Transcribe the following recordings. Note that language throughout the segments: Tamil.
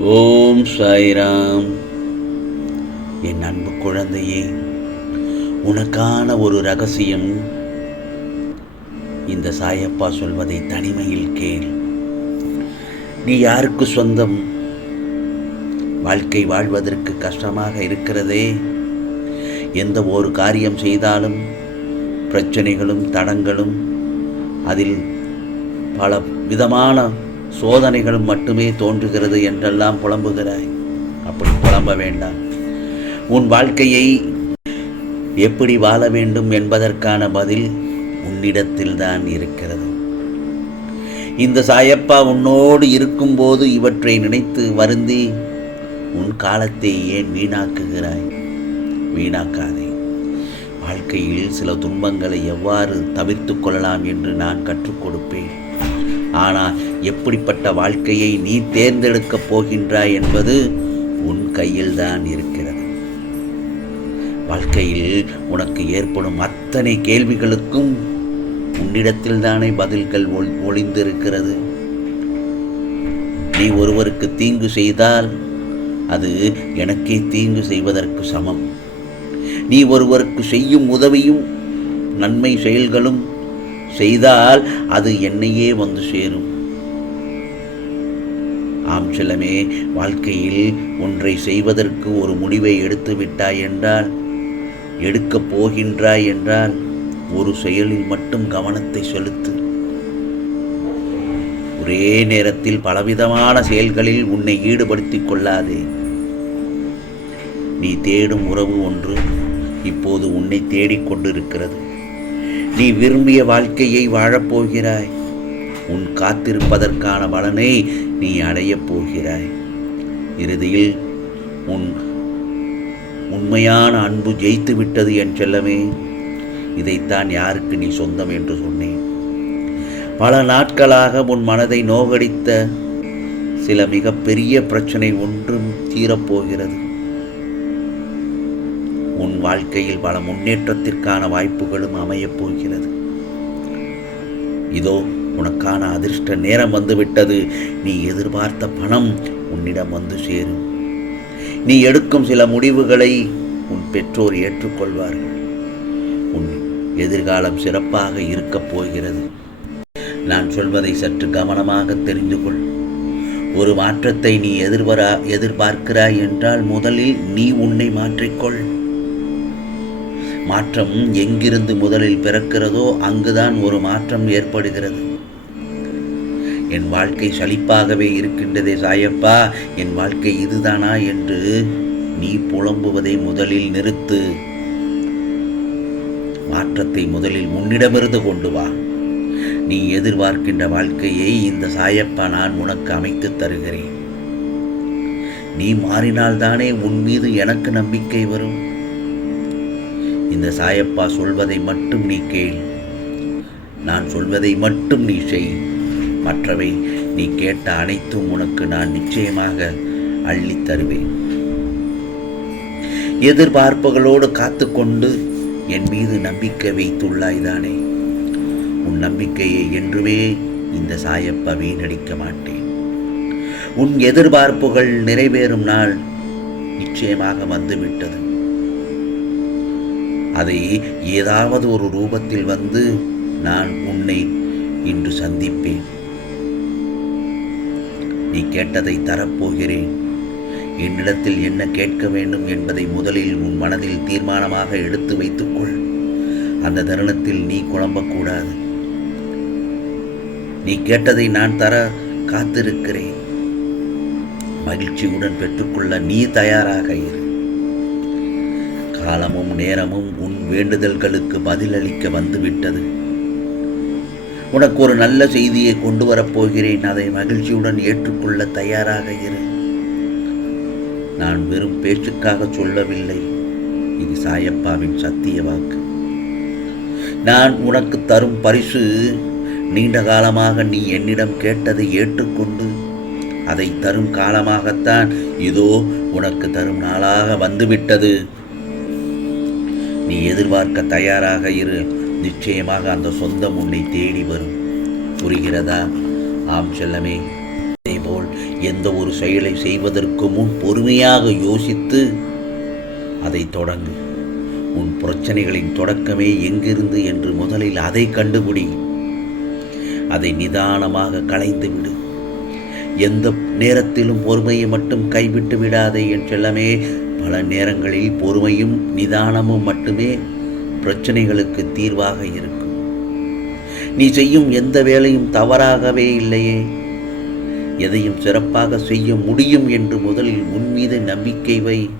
ஓம் சாய்ராம். என் அன்பு குழந்தையே உனக்கான ஒரு ரகசியம். இந்த சாயப்பா சொல்வதை தனிமையில் கேள். நீ யாருக்கு சொந்தம்? வாழ்க்கை வாழ்வதற்கு கஷ்டமாக இருக்கிறதே. எந்த ஒரு காரியம் செய்தாலும் பிரச்சனைகளும் தடங்களும் அதில் பல விதமான சோதனைகளும் மட்டுமே தோன்றுகிறது என்றெல்லாம் புலம்புகிறாய். அப்படி புலம்ப வேண்டாம். உன் வாழ்க்கையை எப்படி வாழ வேண்டும் என்பதற்கான பதில் உன்னிடத்தில்தான் இருக்கிறது. இந்த சாயப்பா உன்னோடு இருக்கும்போது இவற்றை நினைத்து வருந்தி உன் காலத்தை ஏன் வீணாக்குகிறாய்? வீணாக்காதே. வாழ்க்கையில் சில துன்பங்களை எவ்வாறு தவிர்த்து கொள்ளலாம் என்று நான் கற்றுக் கொடுப்பேன். ஆனால் எப்படிப்பட்ட வாழ்க்கையை நீ தேர்ந்தெடுக்கப் போகின்றாய் என்பது உன் கையில்தான் இருக்கிறது. வாழ்க்கையில் உனக்கு ஏற்படும் அத்தனை கேள்விகளுக்கும் உன்னிடத்தில் தானே பதில்கள் ஒளிந்திருக்கிறது. நீ ஒருவருக்கு தீங்கு செய்தால் அது எனக்கே தீங்கு செய்வதற்கு சமம். நீ ஒருவருக்கு செய்யும் உதவியும் நன்மை செயல்களும் செய்தால் அது என்னையே வந்து சேரும். ஆம் செல்லமே வாழ்க்கையில் ஒன்றை செய்வதற்கு ஒரு முடிவை எடுத்து விட்டாய் என்றால் எடுக்கப் போகின்றாய் என்றால் ஒரு செயலில் மட்டும் கவனத்தை செலுத்து. ஒரே நேரத்தில் பலவிதமான செயல்களில் உன்னை ஈடுபடுத்திக் கொள்ளாதே. நீ தேடும் உறவு ஒன்று இப்போது உன்னை தேடிக்கொண்டிருக்கிறது நீ விரும்பிய வாழ்க்கையை வாழப்போகிறாய். உன் காத்திருப்பதற்கான பலனை நீ அடையப் போகிறாய். இறுதியில் உன் உண்மையான அன்பு ஜெயித்து விட்டது என் செல்லமே இதைத்தான் யாருக்கு நீ சொந்தம் என்று சொன்னேன். பல நாட்களாக உன் மனதை நோகடித்த சில மிகப்பெரிய பிரச்சனை ஒன்றும் தீரப்போகிறது. உன் வாழ்க்கையில் பல முன்னேற்றத்திற்கான வாய்ப்புகளும் அமையப் போகிறது. இதோ உனக்கான அதிர்ஷ்ட நேரம் வந்துவிட்டது. நீ எதிர்பார்த்த பணம் உன்னிடம் வந்து சேரும். நீ எடுக்கும் சில முடிவுகளை உன் பெற்றோர் ஏற்றுக்கொள்வார்கள். உன் எதிர்காலம் சிறப்பாக இருக்கப் போகிறது. நான் சொல்வதை சற்று கவனமாக தெரிந்து கொள். ஒரு மாற்றத்தை நீ எதிர்வரா எதிர்பார்க்கிறாய் என்றால் முதலில் நீ உன்னை மாற்றிக்கொள். மாற்றம் எங்கிருந்து முதலில் பிறக்கிறதோ அங்குதான் ஒரு மாற்றம் ஏற்படுகிறது. என் வாழ்க்கை சலிப்பாகவே இருக்கின்றதே சாயப்பா என் வாழ்க்கை இதுதானா என்று நீ புலம்புவதை முதலில் நிறுத்து. மாற்றத்தை முதலில் முன்னிடமிருந்து கொண்டு வா. நீ எதிர்பார்க்கின்ற வாழ்க்கையை இந்த சாயப்பா நான் உனக்கு அமைத்து தருகிறேன். நீ மாறினால்தானே உன் மீது எனக்கு நம்பிக்கை வரும். இந்த சாயப்பா சொல்வதை மட்டும் நீ கேள். நான் சொல்வதை மட்டும் நீ செய். மற்றவை நீ கேட்ட அனைத்தும் உனக்கு நான் நிச்சயமாக அள்ளி தருவேன். எதிர்பார்ப்புகளோடு காத்துக்கொண்டு என் மீது நம்பிக்கை வைத்துள்ளாய்தானே உன் நம்பிக்கையை என்றுமே இந்த சாயப்பா வீணடிக்க மாட்டேன். உன் எதிர்பார்ப்புகள் நிறைவேறும் நாள் நிச்சயமாக வந்துவிட்டது. அதை ஏதாவது ஒரு ரூபத்தில் வந்து நான் உன்னை இன்று சந்திப்பேன். நீ கேட்டதை தரப்போகிறேன். என்னிடத்தில் என்ன கேட்க வேண்டும் என்பதை முதலில் உன் மனதில் தீர்மானமாக எடுத்து வைத்துக்கொள். அந்த தருணத்தில் நீ குழம்பக்கூடாது. நீ கேட்டதை நான் தர காத்திருக்கிறேன். மகிழ்ச்சியுடன் பெற்றுக்கொள்ள நீ தயாராக இரு. காலமும் நேரமும் உன் வேண்டுதல்களுக்கு பதிலளிக்க வந்துவிட்டது. உனக்கு ஒரு நல்ல செய்தியை கொண்டு வரப்போகிறேன் அதை மகிழ்ச்சியுடன் ஏற்றுக்கொள்ள தயாராக இரு. நான் வெறும் பேச்சுக்காக சொல்லவில்லை. இது சாயப்பாவின் சத்திய வாக்கு. நான் உனக்கு தரும் பரிசு நீண்ட காலமாக நீ என்னிடம் கேட்டதை ஏற்றுக்கொண்டு அதை தரும் காலமாகத்தான் இதோ உனக்கு தரும் நாளாக வந்துவிட்டது. நீ எதிர்பார்க்க தயாராக இரு. நிச்சயமாக அந்த சொந்தம் உன்னை தேடி வரும். புரிகிறதா? ஆம் செல்லமே. அதேபோல் எந்த ஒரு செயலை செய்வதற்கு முன் பொறுமையாக யோசித்து அதை தொடங்கு. உன் பிரச்சனைகளின் தொடக்கமே எங்கிருந்து என்று முதலில் அதை கண்டுபிடி. அதை நிதானமாக களைந்து விடு. எந்த நேரத்திலும் பொறுமையை மட்டும் கைவிட்டு விடாதே என் செல்லமே. பல நேரங்களில் பொறுமையும் நிதானமும் மட்டுமே பிரச்சனைகளுக்கு தீர்வாக இருக்கும். நீ செய்யும் எந்த வேலையும் தவறாகவே இல்லையே. எதையும் சிறப்பாக செய்ய முடியும் என்று முதலில் உன் மீது நம்பிக்கை வை.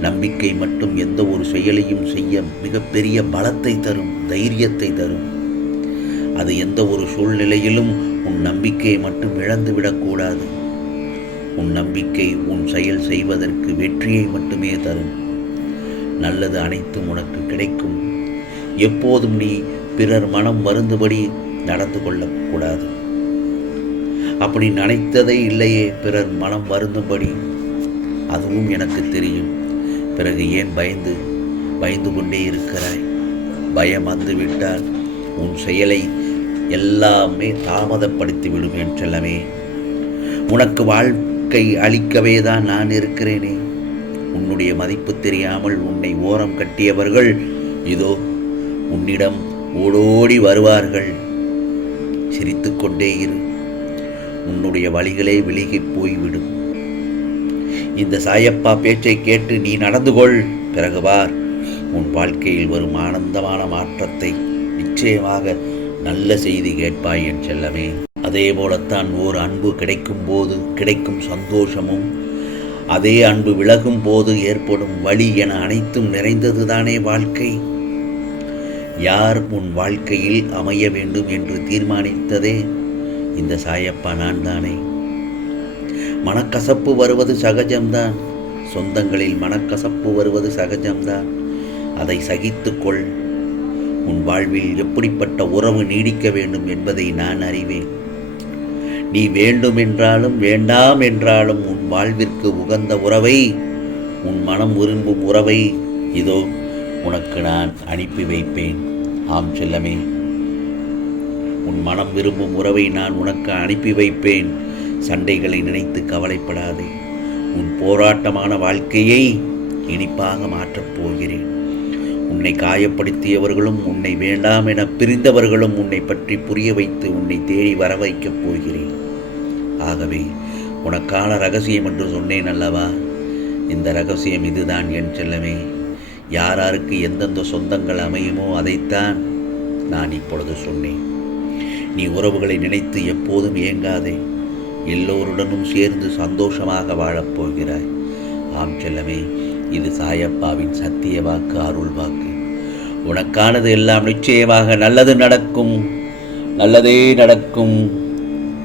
நம்பிக்கை மட்டும் எந்த ஒரு செயலையும் செய்ய மிகப்பெரிய பலத்தை தரும் தைரியத்தை தரும். அது எந்த ஒரு சூழ்நிலையிலும் உன் நம்பிக்கையை மட்டும் இழந்து விடக்கூடாது உன் நம்பிக்கை உன் செயல் செய்வதற்கு வெற்றியை மட்டுமே தரும். நல்லது அனைத்தும் உனக்கு கிடைக்கும். எப்போதும் நீ பிறர் மனம் வருந்தபடி நடந்து கொள்ளக்கூடாது. அப்படி நினைத்ததே இல்லையே பிறர் மனம் வருந்தும்படி. அதுவும் எனக்கு தெரியும். பிறகு ஏன் பயந்து பயந்து கொண்டே இருக்கிறாய்? பயம் வந்துவிட்டால் உன் செயலை எல்லாமே தாமதப்படுத்தி விடும் என்றெல்லாமே. உனக்கு வாழ் வாழ்க்கை அளிக்கவே தான் நான் இருக்கிறேனே. உன்னுடைய மதிப்பு தெரியாமல் உன்னை ஓரம் கட்டியவர்கள் இதோ உன்னிடம் ஓடோடி வருவார்கள். சிரித்துக்கொண்டே இரு. உன்னுடைய வழிகளே விலகிப் போய்விடும். இந்த சாயப்பா பேச்சை கேட்டு நீ நடந்து கொள். பிறகு பார் உன் வாழ்க்கையில் வரும் ஆனந்தமான மாற்றத்தை நிச்சயமாக நல்ல செய்தி கேட்பாய் என் செல்லமே. அதே போலத்தான் ஓர் அன்பு கிடைக்கும் போது கிடைக்கும் சந்தோஷமும் அதே அன்பு விலகும் போது ஏற்படும் வழி என அனைத்தும் நிறைந்ததுதானே வாழ்க்கை? யார் உன் வாழ்க்கையில் அமைய வேண்டும் என்று தீர்மானித்ததே? இந்த சாயப்பா நான் தானே மனக்கசப்பு வருவது சகஜம்தான். சொந்தங்களில் மனக்கசப்பு வருவது சகஜம்தான். அதை சகித்துக்கொள். உன் வாழ்வில் எப்படிப்பட்ட உறவு நீடிக்க வேண்டும் என்பதை நான் அறிவேன். நீ வேண்டுமென்றாலும் வேண்டாம் என்றாலும் உன் வாழ்விற்கு உகந்த உறவை உன் மனம் விரும்பும் உறவை இதோ உனக்கு நான் அனுப்பி வைப்பேன். ஆம் செல்லமே. உன் மனம் விரும்பும் உறவை நான் உனக்கு அனுப்பி வைப்பேன். சண்டைகளை நினைத்து கவலைப்படாதே. உன் போராட்டமான வாழ்க்கையை இனிப்பாக மாற்றப் போகிறேன். உன்னை காயப்படுத்தியவர்களும் உன்னை வேண்டாம் என பிரிந்தவர்களும் உன்னை பற்றி புரிய வைத்து உன்னை தேடி வர வைக்கப் போகிறேன். ஆகவே உனக்கான ரகசியம் என்று சொன்னேன் அல்லவா? இந்த ரகசியம் இதுதான் என் செல்லமே. யாராருக்கு எந்தெந்த சொந்தங்கள் அமையுமோ அதைத்தான் நான் இப்பொழுது சொன்னேன். நீ உறவுகளை நினைத்து எப்போதும் ஏங்காதே. எல்லோருடனும் சேர்ந்து சந்தோஷமாக வாழப் போகிறாய். ஆம் செல்லமே இது சாயப்பாவின் சத்திய வாக்கு அருள் வாக்கு. உனக்கானது எல்லாம் நிச்சயமாக நல்லது நடக்கும். நல்லதே நடக்கும்.